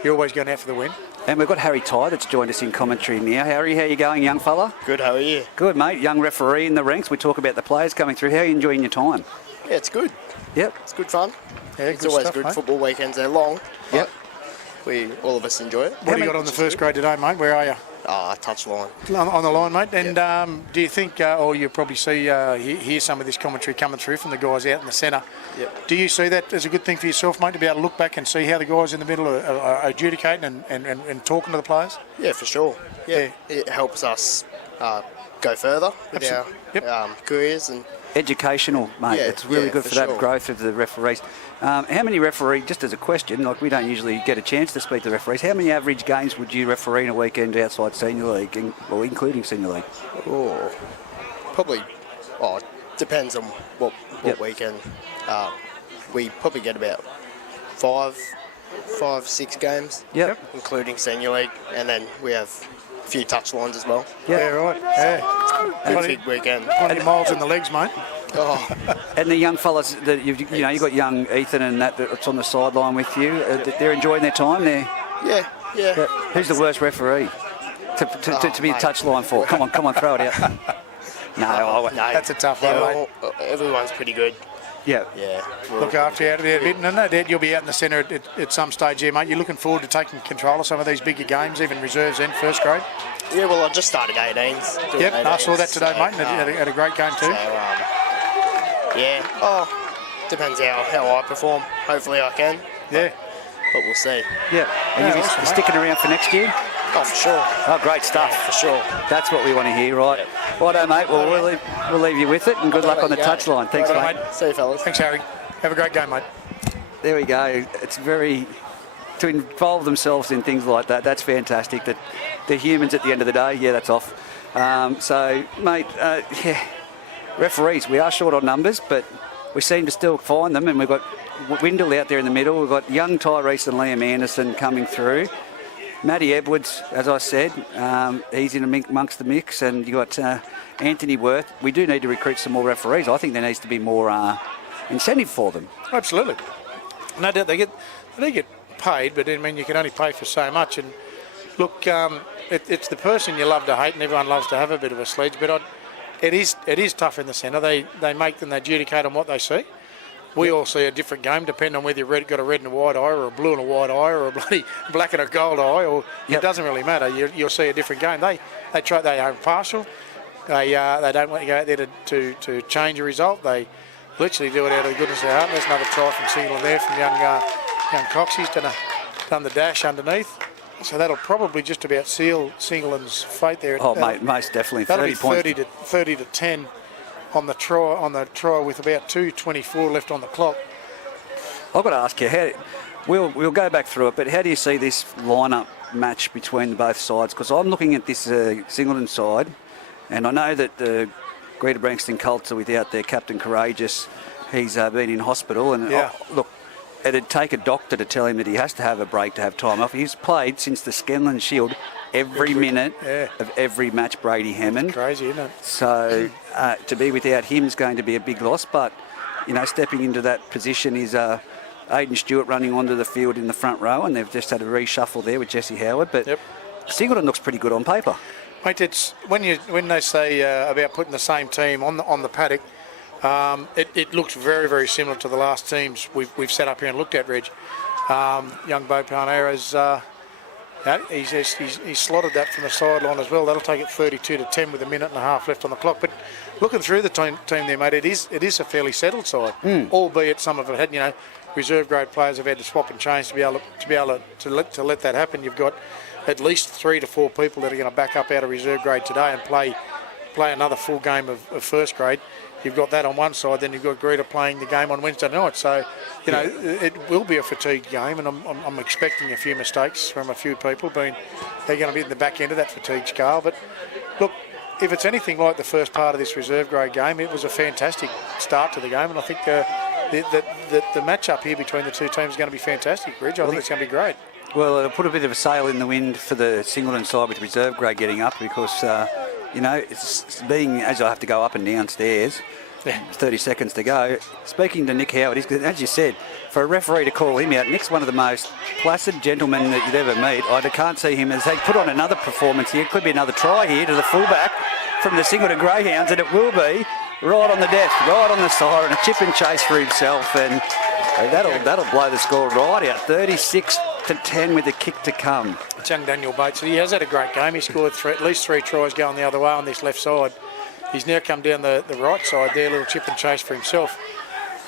You're always going out for the win. And we've got Harry Ty that's joined us in commentary now. Harry, how you going, young fella? Good. How are you? Good, mate. Young referee in the ranks. We talk about the players coming through. How are you enjoying your time? Yeah, it's good. Yep. It's good fun. Yeah, it's always good. Mate. Football weekends, they're long. Yep. All of us enjoy it. What do you got on the first grade today, mate? Where are you? Touch line. On the line, mate. And do you think, or you'll probably hear some of this commentary coming through from the guys out in the centre. Yep. Do you see that as a good thing for yourself, mate, to be able to look back and see how the guys in the middle are adjudicating and talking to the players? Yeah, for sure. Yeah. It helps us go further with our careers and educational, mate. Yeah, It's really yeah, good for for that sure. growth of the referees. How many referees, just as a question, like we don't usually get a chance to speak to the referees, how many average games would you referee in a weekend outside Senior League, or including Senior League? Oh, probably. Oh, depends on what Yep. weekend. We probably get about five, 6 games, Yep. including Senior League, and then we have a few touch lines as well. Yeah, right. Yeah. Big weekend. Plenty of miles in the legs, mate. Oh, And the young fellas that you've got young Ethan and that's on the sideline with you. They're enjoying their time there. yeah. Who's the worst referee to be a mate. touchline for? Come on, throw it out. No, No, That's a tough one, they're mate. everyone's pretty good. yeah. Yeah. Look after you out there a bit, and no doubt you'll be out in the centre at some stage here, mate. You're looking forward to taking control of some of these bigger games, even reserves and first grade. Yeah, well, I just started 18s. doing Yep, I saw 18s, that today, so, mate, and had a great game too. Yeah. Oh, depends how I perform. Hopefully I can, Yeah. but we'll see. Yeah. And Yeah, you'll be awesome, mate. sticking around for next year? Oh, for sure. Oh, great stuff. For sure. That's what we want to hear, right? Righto, mate. Well, we'll leave you with it, and good luck on the touchline. Thanks, Righto, mate. mate. See you, fellas. Thanks, Harry. Have a great game, mate. There we go. It's very to involve themselves in things like that. That's fantastic. That they're humans at the end of the day. Yeah, that's off. So, mate, yeah, referees. We are short on numbers, but we seem to still find them, and we've got Windle out there in the middle. We've got young Tyrese and Liam Anderson coming through. Matty Edwards, as I said, he's in amongst the mix, and you've got Anthony Worth. We do need to recruit some more referees. I think there needs to be more incentive for them. Absolutely. No doubt they get paid, but I mean you can only pay for so much. And look, it's the person you love to hate, and everyone loves to have a bit of a sledge. But it is tough in the centre. They make them, they adjudicate on what they see. We all see a different game, depending on whether you've got a red and a white eye, or a blue and a white eye, or a bloody black and a gold eye, or Yep. it doesn't really matter. You'll see a different game. They are impartial. They don't want to go out there to change a result. They literally do it out of the goodness of their heart. There's another try from Singleton there from young Cox. He's done the dash underneath. So that'll probably just about seal Singleton's fate there. Oh, mate, most definitely. That'll 30 be points. 30 to 10 on the try with about 2:24 left on the clock. I've got to ask you, we'll go back through it, but how do you see this lineup match between both sides? Because I'm looking at this Singleton side, and I know that the Greta Branxton Colts are without their captain Courageous. He's been in hospital, and Yeah. look, it'd take a doctor to tell him that he has to have a break to have time off. He's played since the Scanlon Shield every minute Yeah. of every match, Brady Hammond. Crazy, isn't it? So to be without him is going to be a big loss. But, stepping into that position is Aidan Stewart running onto the field in the front row, and they've just had a reshuffle there with Jesse Howard. But Yep. Singleton looks pretty good on paper. Mate, it's when they say about putting the same team on the paddock, it looks very, very similar to the last teams we've set up here and looked at, Reg. Young Bo Parnera's he's slotted that from the sideline as well. That'll take it 32 to 10 with a minute and a half left on the clock. But looking through the team there, mate, it is a fairly settled side. Albeit some of it had, reserve grade players have had to swap and change to be able to let that happen. You've got at least 3 to 4 people that are going to back up out of reserve grade today and play another full game of first grade. You've got that on one side, then you've got Greta playing the game on Wednesday night. So, it will be a fatigued game, and I'm expecting a few mistakes from a few people. They're going to be in the back end of that fatigue scale. But look, if it's anything like the first part of this reserve grade game, it was a fantastic start to the game, and I think the match-up here between the two teams is going to be fantastic, Reg. I think it's going to be great. Well, it'll put a bit of a sail in the wind for the Singleton side with reserve grade getting up because, it's being, as I have to go up and downstairs, 30 seconds to go. Speaking to Nick Howard, as you said, for a referee to call him out, Nick's one of the most placid gentlemen that you'd ever meet. I can't see him as they put on another performance here. Could be another try here to the fullback from the Singleton Greyhounds, and it will be right on the death, right on the siren, a chip and chase for himself, and that'll blow the score right out. 36 to 10 with a kick to come. It's young Daniel Bates. He has had a great game. He scored at least 3 tries going the other way on this left side. He's now come down the right side there, a little chip and chase for himself.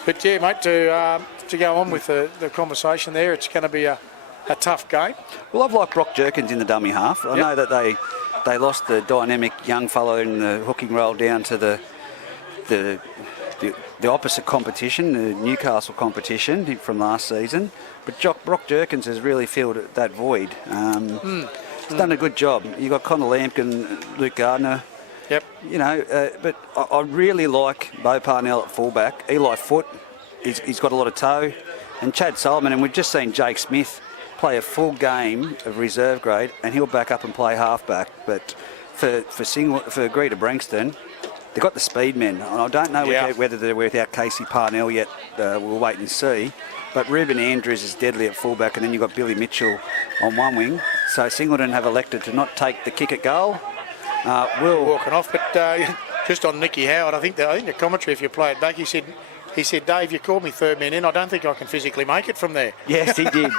But yeah, mate, to go on with the conversation there, it's going to be a tough game. Well, I've liked Brock Jerkins in the dummy half. I know that they lost the dynamic young fellow in the hooking roll down to the the opposite competition, the Newcastle competition from last season. But Brock Jerkins has really filled that void. He's done a good job. You've got Connor Lampkin, Luke Gardner. Yep. You know, but I really like Bo Parnell at fullback. Eli Foote, he's got a lot of toe. And Chad Solomon, and we've just seen Jake Smith play a full game of reserve grade, and he'll back up and play halfback. But for Greta Branxton, they've got the speed men, and I don't know whether they're without Casey Parnell yet. We'll wait and see. But Ruben Andrews is deadly at fullback, and then you've got Billy Mitchell on one wing. So Singleton have elected to not take the kick at goal. Walking off, but just on Nicky Howard, I think the commentary, if you play it back, he said, Dave, you called me third man in. I don't think I can physically make it from there. Yes, he did.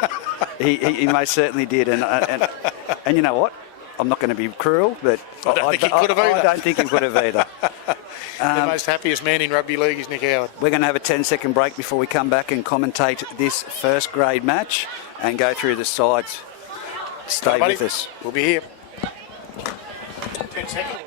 he most certainly did. And you know what? I'm not going to be cruel, but I don't think he could have either. I don't think he could have either. The most happiest man in rugby league is Nick Howard. We're going to have a 10-second break before we come back and commentate this first grade match and go through the sides. Stay with us. We'll be here. 10 seconds.